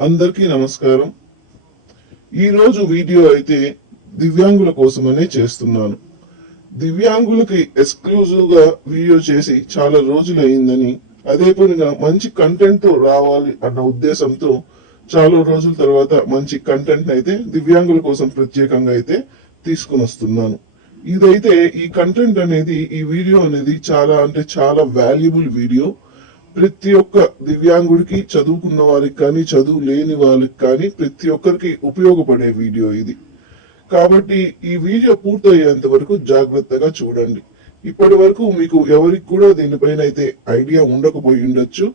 అందరికీ నమస్కారం. ఈ రోజు వీడియో అయితే దివ్యాంగుల కోసమనే చేస్తున్నాను. దివ్యాంగులకి ఎక్స్క్లూజివ్ గా వీడియో చేసి చాలా రోజులు అయిందని, అదే పనిగా మంచి కంటెంట్ తో రావాలి అన్న ఉద్దేశంతో చాలా రోజుల తర్వాత మంచి కంటెంట్ అయితే దివ్యాంగుల కోసం ప్రత్యేకంగా అయితే తీసుకుని వస్తున్నాను. ఇదైతే ఈ కంటెంట్ అనేది, ఈ వీడియో అనేది చాలా వాల్యుబుల్ వీడియో. ప్రతి ఒక్క దివ్యాంగుడికి, చదువుకున్న వారికి కానీ, చదువు లేని వాళ్ళకి కానీ ప్రతి ఒక్కరికి ఉపయోగపడే వీడియో ఇది. కాబట్టి ఈ వీడియో పూర్తయ్యేంత వరకు జాగ్రత్తగా చూడండి. ఇప్పటి వరకు మీకు ఎవరికి కూడా దీనిపైన అయితే ఐడియా ఉండకపోయి ఉండొచ్చు.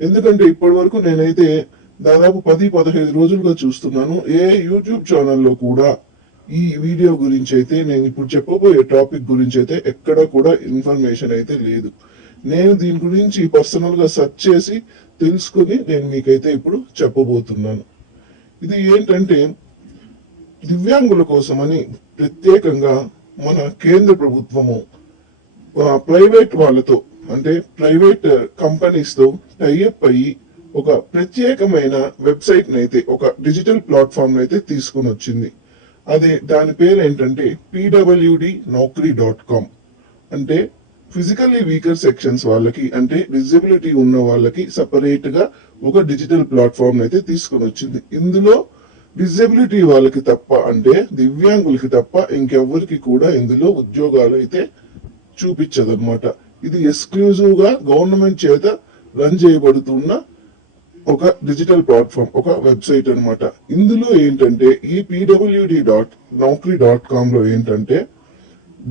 ఎందుకంటే ఇప్పటి వరకు నేనైతే దాదాపు 10-15 రోజులుగా చూస్తున్నాను. ఏ యూట్యూబ్ ఛానల్లో కూడా ఈ వీడియో గురించి అయితే, నేను ఇప్పుడు చెప్పబోయే టాపిక్ గురించి అయితే ఎక్కడ కూడా ఇన్ఫర్మేషన్ అయితే లేదు. నేను దీని గురించి పర్సనల్ గా సెర్చ్ చేసి తెలుసుకుని నేను మీకైతే ఇప్పుడు చెప్పబోతున్నాను. ఇది ఏంటంటే, దివ్యాంగుల కోసమని ప్రత్యేకంగా మన కేంద్ర ప్రభుత్వము ప్రైవేట్ వాళ్ళతో, అంటే ప్రైవేట్ కంపెనీస్ తో టైఅప్ అయ్యి ఒక ప్రత్యేకమైన వెబ్సైట్ అయితే, ఒక డిజిటల్ ప్లాట్ఫామ్ అయితే తీసుకుని వచ్చింది. దాని పేరు ఏంటంటే pwdnaukri.com. అంటే ఫిజికల్లీ వీకర్ సెక్షన్స్ వాళ్ళకి, అంటే డిజబిలిటీ ఉన్న వాళ్ళకి సపరేట్ గా ఒక డిజిటల్ ప్లాట్ఫామ్ అయితే తీసుకొని వచ్చింది. ఇందులో డిజబిలిటీ వాళ్ళకి తప్ప, అంటే దివ్యాంగులకి తప్ప ఇంకెవ్వరికి కూడా ఇందులో ఉద్యోగాలు అయితే చూపించదన్నమాట. ఇది ఎక్స్క్లూజివ్ గా గవర్నమెంట్ చేత రన్ చేయబడుతున్న ఒక డిజిటల్ ప్లాట్ఫామ్, ఒక వెబ్సైట్ అన్నమాట. ఇందులో ఏంటంటే ఈ pwd.naukri.com లో ఏంటంటే,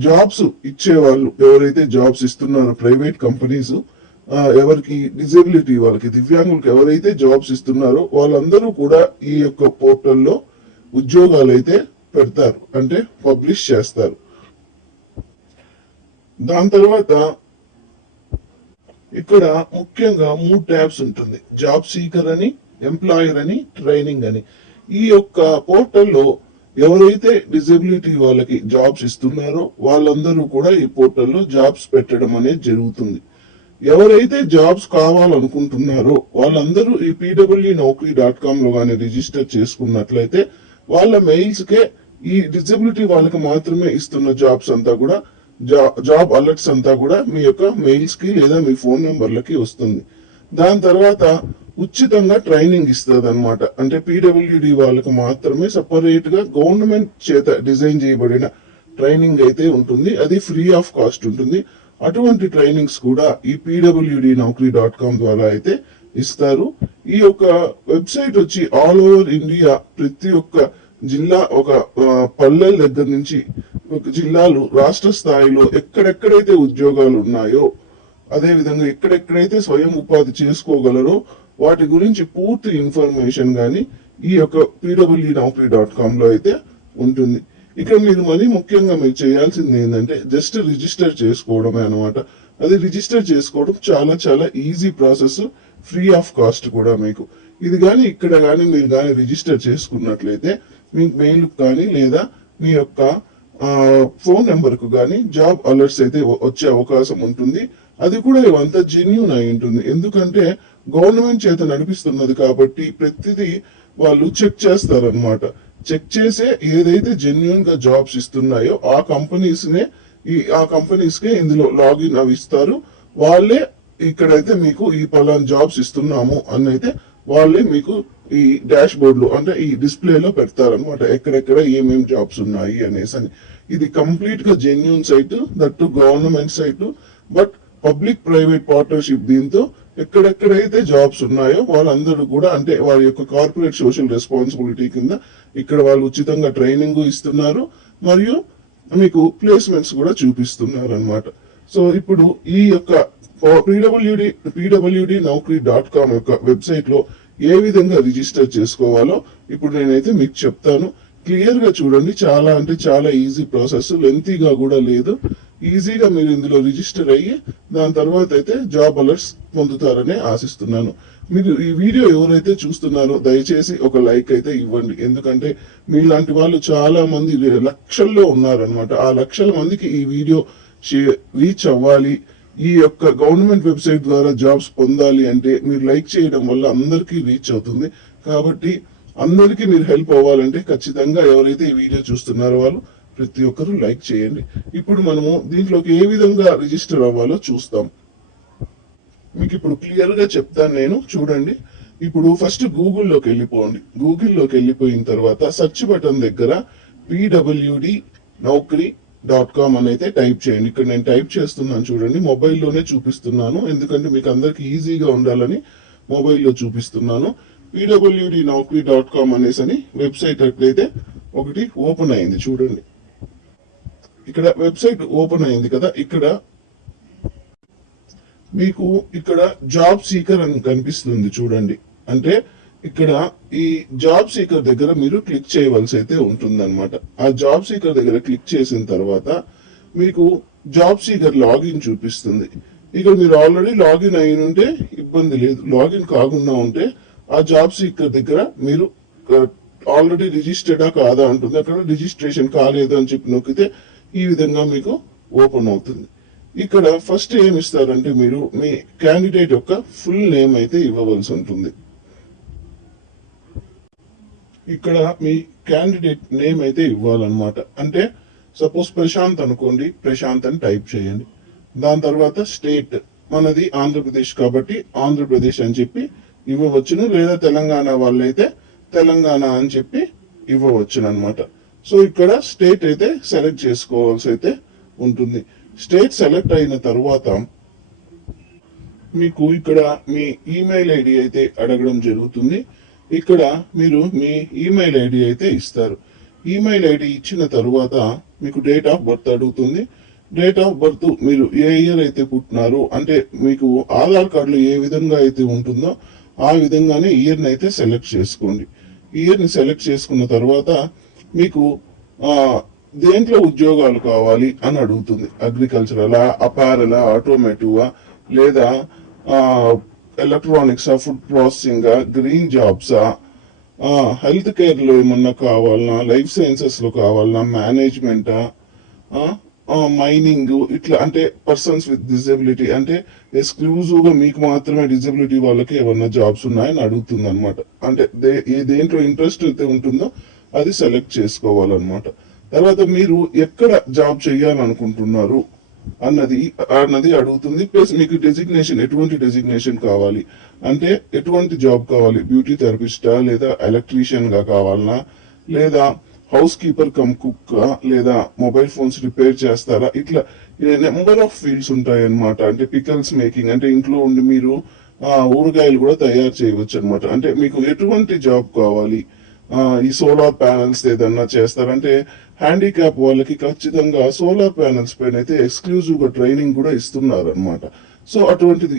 జాబ్స్ ఇచ్చేవాళ్ళు ఎవరైతే జాబ్స్ ఇస్తున్నారో, ప్రైవేట్ కంపెనీస్ ఎవరికి డిజబిలిటీ వాళ్ళకి, దివ్యాంగులకు ఎవరైతే జాబ్స్ ఇస్తున్నారో వాళ్ళందరూ కూడా ఈ యొక్క పోర్టల్లో ఉద్యోగాలు అయితే పెడతారు, అంటే పబ్లిష్ చేస్తారు. దాని తర్వాత ఇక్కడ ముఖ్యంగా 3 ట్యాబ్స్ ఉంటుంది: జాబ్ సీకర్ అని, ఎంప్లాయర్ అని, ట్రైనింగ్ అని. ఈ యొక్క పోర్టల్లో ఎవరైతే డిజబిలిటీ వాళ్ళకి జాబ్స్ ఇస్తున్నారో వాళ్ళందరూ కూడా ఈ పోర్టల్లో జాబ్స్ పెట్టడం అనేది జరుగుతుంది. ఎవరైతే జాబ్స్ కావాలనుకుంటున్నారో వాళ్ళందరూ ఈ pwdnaukri.com లో కానీ రిజిస్టర్ చేసుకున్నట్లయితే వాళ్ళ మెయిల్స్ కే ఈ డిజబిలిటీ వాళ్ళకి మాత్రమే ఇస్తున్న జాబ్స్ అంతా కూడా, జాబ్ అలర్ట్స్ అంతా కూడా మీ యొక్క మెయిల్స్ కి లేదా మీ ఫోన్ నెంబర్లకి వస్తుంది. దాని తర్వాత ఉచితంగా ట్రైనింగ్ ఇస్తుంది అనమాట. అంటే పీడబ్ల్యూడి వాళ్ళకి మాత్రమే సపరేట్ గా గవర్నమెంట్ చేత డిజైన్ చేయబడిన ట్రైనింగ్ అయితే ఉంటుంది. అది ఫ్రీ ఆఫ్ కాస్ట్ ఉంటుంది. అటువంటి ట్రైనింగ్స్ కూడా ఈ pwdnaukri.com ద్వారా అయితే ఇస్తారు. ఈ యొక్క వెబ్సైట్ వచ్చి ఆల్ ఓవర్ ఇండియా, ప్రతి ఒక్క జిల్లా, ఒక పల్లెల దగ్గర నుంచి జిల్లాలు, రాష్ట్ర స్థాయిలో ఎక్కడెక్కడైతే ఉద్యోగాలు ఉన్నాయో, అదే విధంగా ఎక్కడెక్కడైతే స్వయం ఉపాధి చేసుకోగలరో వాటి గురించి పూర్తి ఇన్ఫర్మేషన్ గాని ఈ యొక్క pwdnaukri.com లో అయితే ఉంటుంది. ఇక్కడ మీరు ముఖ్యంగా మీరు చేయాల్సింది ఏంటంటే జస్ట్ రిజిస్టర్ చేసుకోవడమే అనమాట. అది రిజిస్టర్ చేసుకోవడం చాలా easy process, free of cost కూడా మీకు. ఇది కానీ ఇక్కడ కానీ మీరు కానీ రిజిస్టర్ చేసుకున్నట్లయితే మీకు మెయిల్ కానీ లేదా మీ యొక్క ఫోన్ నెంబర్ కు కానీ జాబ్ అలర్ట్స్ అయితే వచ్చే అవకాశం ఉంటుంది. అది కూడా ఇవంతా జెన్యూన్ అయి ఉంటుంది. ఎందుకంటే గవర్నమెంట్ చేత నడిపిస్తున్నది కాబట్టి ప్రతిదీ వాళ్ళు చెక్ చేస్తారనమాట. చెక్ చేసే ఏదైతే జెన్యూన్ గా జాబ్స్ ఇస్తున్నాయో ఆ కంపెనీస్ కే ఇందులో లాగిన్ అవి ఇస్తారు. వాళ్ళే ఇక్కడైతే మీకు ఈ పలానా జాబ్స్ ఇస్తున్నాము అని అయితే వాళ్ళే మీకు ఈ డాష్ బోర్డ్ లో, అంటే ఈ డిస్ప్లేలో పెడతారనమాట, ఎక్కడెక్కడ ఏమేమి జాబ్స్ ఉన్నాయి అనేసి అని. ఇది కంప్లీట్ గా genuine site, that government site, but public private partnership. దీంతో ఎక్కడెక్కడైతే జాబ్స్ ఉన్నాయో వాళ్ళందరూ కూడా, అంటే వారి యొక్క కార్పొరేట్ సోషల్ రెస్పాన్సిబిలిటీ కింద ఇక్కడ వాళ్ళు ఉచితంగా ట్రైనింగ్ ఇస్తున్నారు, మరియు మీకు ప్లేస్మెంట్స్ కూడా చూపిస్తున్నారు అనమాట. సో ఇప్పుడు ఈ యొక్క pwdnaukri.com యొక్క వెబ్సైట్ లో ఏ విధంగా రిజిస్టర్ చేసుకోవాలో ఇప్పుడు నేనైతే మీకు చెప్తాను. క్లియర్ గా చూడండి. చాలా ఈజీ ప్రాసెస్, లెంతీగా కూడా లేదు. ఈజీగా మీరు ఇందులో రిజిస్టర్ అయ్యి దాని తర్వాత అయితే జాబ్ అలర్ట్స్ పొందుతారని ఆశిస్తున్నాను. మీరు ఈ వీడియో ఎవరైతే చూస్తున్నారో దయచేసి ఒక లైక్ అయితే ఇవ్వండి. ఎందుకంటే మీలాంటి వాళ్ళు చాలా మంది లక్షల్లో ఉన్నారనమాట. ఆ లక్షల మందికి ఈ వీడియో రీచ్ అవ్వాలి. ఈ యొక్క గవర్నమెంట్ వెబ్సైట్ ద్వారా జాబ్స్ పొందాలి అంటే మీరు లైక్ చేయడం వల్ల అందరికీ రీచ్ అవుతుంది. కాబట్టి అందరికీ మీరు హెల్ప్ అవ్వాలంటే ఖచ్చితంగా ఎవరైతే ఈ వీడియో చూస్తున్నారో వాళ్ళు ప్రతి ఒక్కరూ లైక్ చేయండి. ఇప్పుడు మనము దీంట్లోకి ఏ విధంగా రిజిస్టర్ అవ్వాలో చూస్తాం. మీకు ఇప్పుడు క్లియర్ గా చెప్తాను నేను, చూడండి. ఇప్పుడు ఫస్ట్ గూగుల్లోకి వెళ్ళిపోండి. గూగుల్లోకి వెళ్ళిపోయిన తర్వాత సెర్చ్ బటన్ దగ్గర pwdnaukri.com అని అయితే టైప్ చేయండి. ఇక్కడ నేను టైప్ చేస్తున్నాను చూడండి, మొబైల్లోనే చూపిస్తున్నాను ఎందుకంటే మీకు అందరికి ఈజీగా ఉండాలని మొబైల్లో చూపిస్తున్నాను. pwdnaukri.com అనేసి వెబ్సైట్ అట్లయితే ఒకటి ఓపెన్ అయింది చూడండి. ఇక్కడ వెబ్సైట్ ఓపెన్ అయింది కదా, ఇక్కడ మీకు ఇక్కడ జాబ్ సీకర్ అని కనిపిస్తుంది చూడండి. అంటే ఇక్కడ ఈ జాబ్ సీకర్ దగ్గర మీరు క్లిక్ చేయవలసి అయితే ఉంటుందన్నమాట. ఆ జాబ్ సీకర్ దగ్గర క్లిక్ చేసిన తర్వాత మీకు జాబ్ సీకర్ లాగిన్ చూపిస్తుంది. ఇక్కడ మీరు ఆల్రెడీ లాగిన్ అయిన ఉంటే ఇబ్బంది లేదు, లాగిన్ కాకుండా ఉంటే ఆ జాబ్ సీకర్ దగ్గర మీరు ఆల్రెడీ రిజిస్టర్డా కాదా అంటుంది. అక్కడ రిజిస్ట్రేషన్ కాలేదు అని చెప్పి నొక్కితే ఈ విధంగా మీకు ఓపెన్ అవుతుంది. ఇక్కడ ఫస్ట్ ఏమి ఇస్తారంటే మీరు మీ క్యాండిడేట్ యొక్క ఫుల్ నేమ్ అయితే ఇవ్వవలసి ఉంటుంది. ఇక్కడ మీ క్యాండిడేట్ నేమ్ అయితే ఇవ్వాలన్నమాట. అంటే సపోజ్ ప్రశాంత్ అనుకోండి, ప్రశాంత్ అని టైప్ చేయండి. దాని తర్వాత స్టేట్ మనది ఆంధ్రప్రదేశ్ కాబట్టి ఆంధ్రప్రదేశ్ అని చెప్పి ఇవ్వవచ్చును, లేదా తెలంగాణ వాళ్ళైతే తెలంగాణ అని చెప్పి ఇవ్వవచ్చును అనమాట. సో ఇక్కడ స్టేట్ అయితే సెలెక్ట్ చేసుకోవాల్సి అయితే ఉంటుంది. స్టేట్ సెలెక్ట్ అయిన తర్వాత మీకు ఇక్కడ మీ ఈమెయిల్ ఐడి అయితే అడగడం జరుగుతుంది. ఇక్కడ మీరు మీ ఈమెయిల్ ఐడి అయితే ఇస్తారు. ఈమెయిల్ ఐడి ఇచ్చిన తర్వాత మీకు డేట్ ఆఫ్ బర్త్ అడుగుతుంది. డేట్ ఆఫ్ బర్త్ మీరు ఏ ఇయర్ అయితే పుట్టినారో, అంటే మీకు ఆధార్ కార్డులో ఏ విధంగా అయితే ఉంటుందో ఆ విధంగానే ఇయర్ని అయితే సెలెక్ట్ చేసుకోండి. ఇయర్ని సెలెక్ట్ చేసుకున్న తర్వాత మీకు దేంట్లో ఉద్యోగాలు కావాలి అని అడుగుతుంది. అగ్రికల్చరలా, అపారలా, ఆటోమేటివా, లేదా ఎలక్ట్రానిక్సా, ఫుడ్ ప్రాసెసింగా, గ్రీన్ జాబ్సా, హెల్త్ కేర్ లో ఏమన్నా కావాలన్నా, లైఫ్ సైన్సెస్ లో కావాలన్నా, మేనేజ్మెంటా, మైనింగ్, ఇట్లా అంటే పర్సన్స్ విత్ డిజబిలిటీ, అంటే ఎక్స్క్లూజివ్ గా మీకు మాత్రమే డిజబిలిటీ వాళ్ళకి ఏమన్నా జాబ్స్ ఉన్నాయని అడుగుతుంది అనమాట. అంటే దేంట్లో ఇంట్రెస్ట్ అయితే ఉంటుందో అది సెలెక్ట్ చేసుకోవాలన్నమాట. తర్వాత మీరు ఎక్కడ జాబ్ చేయాలనుకుంటున్నారు అన్నది అడుగుతుంది. ప్లస్ మీకు డెసిగ్నేషన్, ఎటువంటి డెసిగ్నేషన్ కావాలి, అంటే ఎటువంటి జాబ్ కావాలి, బ్యూటీ థెరపిస్టా, లేదా ఎలక్ట్రీషియన్ గా కావాలనా, లేదా హౌస్ కీపర్ కమ్ కుక్, లేదా మొబైల్ ఫోన్స్ రిపేర్ చేస్తారా, ఇట్లా నెంబర్ ఆఫ్ ఫీల్డ్స్ ఉంటాయి అనమాట. అంటే పికల్స్ మేకింగ్, అంటే ఇంట్లో ఉండి మీరు ఊరగాయలు కూడా తయారు చేయవచ్చు అనమాట. అంటే మీకు ఎటువంటి జాబ్ కావాలి, ఈ సోలార్ ప్యానెల్స్ ఏదన్నా చేస్తారంటే హ్యాండిక్యాప్ వాళ్ళకి ఖచ్చితంగా సోలార్ ప్యానెల్స్ పైన అయితే ఎక్స్క్లూజివ్ గా ట్రైనింగ్ కూడా ఇస్తున్నారు అనమాట. సో అటువంటిది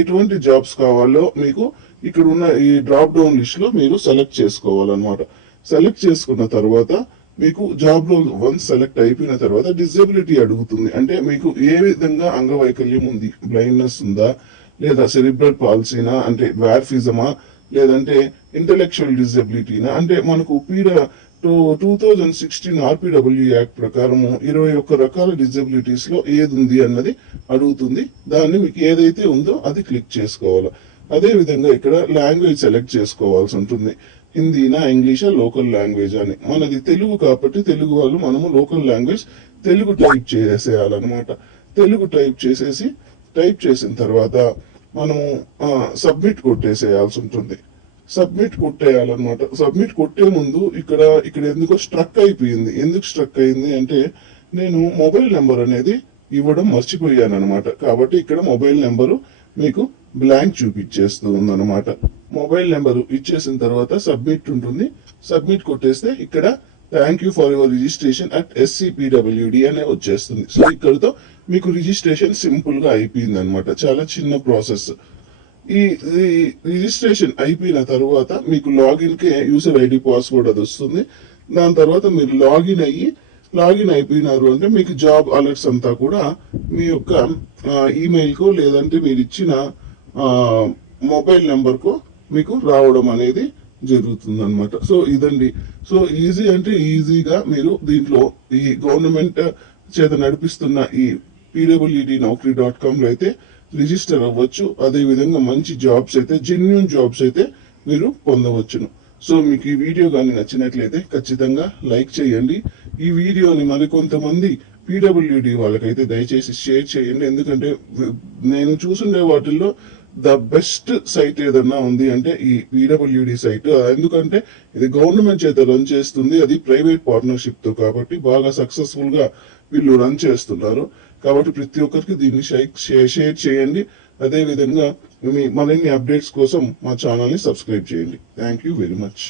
ఎటువంటి జాబ్స్ కావాలో మీకు ఇక్కడ ఉన్న ఈ డ్రాప్ డౌన్ లిస్ట్ లో మీరు సెలెక్ట్ చేసుకోవాలన్నమాట. సెలెక్ట్ చేసుకున్న తర్వాత మీకు జాబ్ రోల్ వన్స్ సెలెక్ట్ అయిపోయిన తర్వాత డిజబిలిటీ అడుగుతుంది. అంటే మీకు ఏ విధంగా అంగవైకల్యం ఉంది, బ్లైండ్నెస్ ఉందా, లేదా సెరిబ్రల్ పాలసీనా, అంటే వ్యార్ఫిజమా, లేదంటే ఇంటలెక్చువల్ డిజబిలిటీనా, అంటే మనకు 2016 ఆర్పిడబ్ల్యూ యాక్ట్ ప్రకారము 21 రకాల డిజబిలిటీస్ లో ఏది ఉంది అన్నది అడుగుతుంది. దాన్ని మీకు ఏదైతే ఉందో అది క్లిక్ చేసుకోవాలి. అదే విధంగా ఇక్కడ లాంగ్వేజ్ సెలెక్ట్ చేసుకోవాల్సి ఉంటుంది. హిందీనా, ఇంగ్లీషా, లోకల్ లాంగ్వేజ్ అని. మనది తెలుగు కాబట్టి తెలుగు వాళ్ళు మనము లోకల్ లాంగ్వేజ్ తెలుగు టైప్ చేసేయాలన్నమాట. తెలుగు టైప్ చేసిన తర్వాత మనము సబ్మిట్ కొట్టేసేయాల్సి ఉంటుంది. సబ్మిట్ కొట్టేయాలన్నమాట. సబ్మిట్ కొట్టే ముందు ఇక్కడ ఎందుకో స్ట్రక్ అయిపోయింది. ఎందుకు స్ట్రక్ అయింది అంటే నేను మొబైల్ నెంబర్ అనేది ఇవ్వడం మర్చిపోయాను అనమాట. కాబట్టి ఇక్కడ మొబైల్ నెంబరు మీకు బ్లాంక్ చూపించేస్తుంది అనమాట. మొబైల్ నెంబర్ ఇచ్చేసిన తర్వాత సబ్మిట్ ఉంటుంది. సబ్మిట్ కొట్టేస్తే ఇక్కడ thank you for your registration at SCPWD అనే వచ్చేస్తుంది. సో ఇక్కడతో మీకు రిజిస్ట్రేషన్ సింపుల్ గా అయిపోయింది అనమాట. చాలా చిన్న ప్రాసెస్. ఈ రిజిస్ట్రేషన్ అయిపోయిన తర్వాత మీకు లాగిన్ కే యూజర్ ఐడి పాస్వర్డ్ అది వస్తుంది. దాని తర్వాత మీరు లాగిన్ అయిపోయినారు అంటే మీకు జాబ్ అలర్ట్స్ అంతా కూడా మీ యొక్క ఈమెయిల్ కో లేదంటే మీరు ఇచ్చిన మొబైల్ నెంబర్ కో మీకు రావడం అనేది జరుగుతుంది అనమాట. సో ఇదండి. సో ఈజీ అంటే ఈజీగా మీరు దీంట్లో ఈ గవర్నమెంట్ చేత నడిపిస్తున్న ఈ pwdnaukri.com లో అయితే రిజిస్టర్ అవ్వచ్చు. అదే విధంగా మంచి జాబ్స్ అయితే, జెన్యూన్ జాబ్స్ అయితే మీరు పొందవచ్చును. సో మీకు ఈ వీడియో కానీ నచ్చినట్లయితే ఖచ్చితంగా లైక్ చేయండి. ఈ వీడియోని మరికొంతమంది పీడబ్ల్యూడి వాళ్ళకైతే దయచేసి షేర్ చేయండి. ఎందుకంటే నేను చూసుండే వాటిల్లో ద బెస్ట్ సైట్ ఏదన్నా ఉంది అంటే ఈ పీడబ్ల్యూడి సైట్. ఎందుకంటే ఇది గవర్నమెంట్ చేత రన్ చేస్తుంది, అది ప్రైవేట్ పార్ట్నర్షిప్ తో, కాబట్టి బాగా సక్సెస్ఫుల్ గా వీళ్ళు రన్ చేస్తున్నారు. కాబట్టి ప్రతి ఒక్కరికి దీన్ని షేర్ చేయండి. అదే విధంగా మరిన్ని అప్డేట్స్ కోసం మా ఛానల్ ని సబ్స్క్రైబ్ చేయండి. Thank you very much.